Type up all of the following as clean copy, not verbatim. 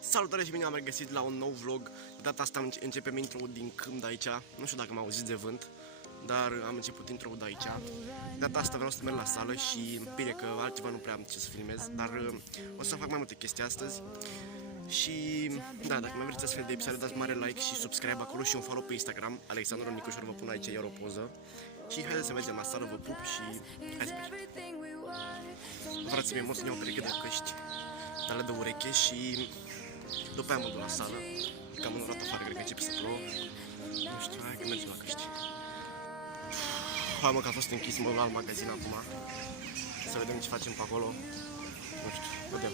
Salutare și bine am regăsit la un nou vlog. De data asta începem intro din câmp de aici. Nu știu dacă m-au auzit de vânt, dar am început intro de aici. De data asta vreau să merg la sală și bine că altceva nu prea am ce să filmez, dar o să fac mai multe chestii astăzi. Și da, dacă mai vreți astfel de episoade, dați mare like și subscribe acolo și un follow pe Instagram, Alexandru Nicușor, vă pun aici iar o poză. Și haideți să mergem la sală, vă pup și hai să mergem. Frații mei, mă să iau o pereche de căști, tale de ureche și după aia mă duc la sală. Cam în rata afară, cred că începe să plouă. Nu știu, hai că mergem la căști. Hai mă că a fost închis, mă la alt magazin acum. Să vedem ce facem pe acolo. Nu știu, vedem.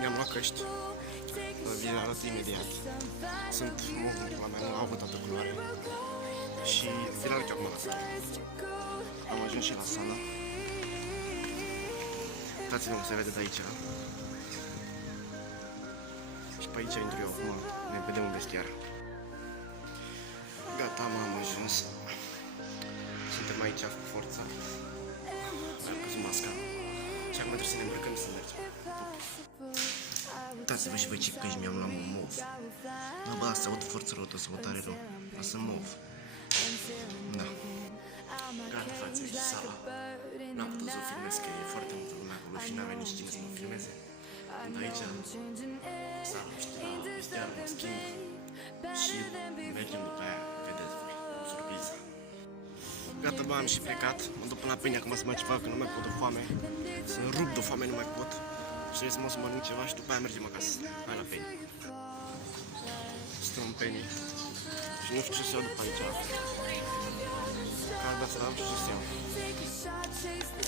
Mi-am luat căști. Vi le arăt imediat. Sunt mult la mea, nu au avut toată culoare. Și vi le arăt eu acum la sală. Am ajuns și la sală. Uitați-vă cum se vede de aici. Și pe aici intru eu acum, ne vedem un vestiar. Gata, am ajuns. Suntem aici cu forța. Mi-am căzut masca. Și acum trebuie să ne îmbrăcăm să mergem. Uitați-vă și voi ce căști mi-am luat mov. Nu, bă, să aud foarte rău, să aud tare rău. Lasă mov. Da. Gata, față, ești sala. N-am putut să o filmez, că e foarte multă lume acolo și n-avea nici cine să mă filmeze. De aici, sala, știi, la vestiar, mă schimb și mergem după aia, vedeți voi, surpriză. Gata, bă, am și plecat, mă duc până la Penny acum să mai ceva, că nu mai pot de foame. Să rup de foame, nu mai pot. Și trebuie să mă să mănânc ceva și după aia mergem acasă, hai la Penny. Stăm în Penny și nu știu ce să iau după aici. Ca să am ce să iau.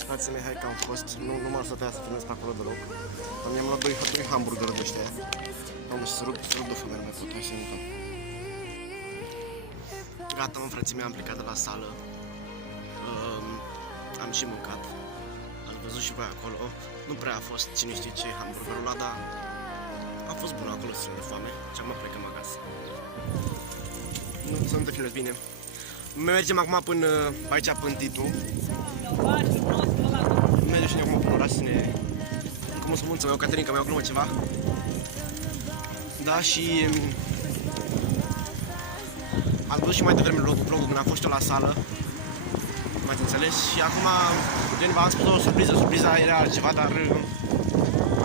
Frații mei, hai că am fost, nu m-am lăsat aia să filmez pe acolo deloc. Mi-am luat doi hamburgeri de ăștia. Am să rup de foame, nu mai pot, hai să mâncăm. Gata, mă, frații mei, am plecat de la sală. Am și mâncat. Ați văzut și voi acolo. Nu prea a fost cine știe ce hamburgerul ăla, dar a fost bun acolo, simt de foame. Și acum plecăm acasă. Nu, să nu te filmez bine. Mergem acum până aici, până Titu. Mergem și ne acum până oraș să ne... Cum o să mulțumesc, Caterinca mi-a glumă ceva. Da, și... Am văzut și mai devreme vlogul când am fost eu la sală. M-ați înțeles? Și acum, gen, v-am spus o surpriză. Surpriza era altceva, dar...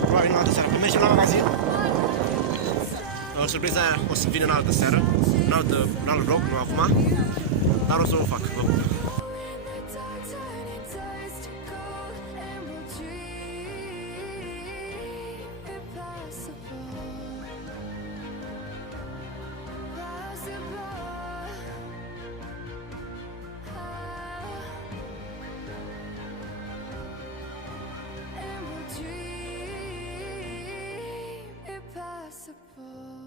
Probabil în altă seară. Când mergem la magazin, surpriza o să vină în altă seară. În alt vlog, nu acum. Dar o să o fac, vă pup. Impossible.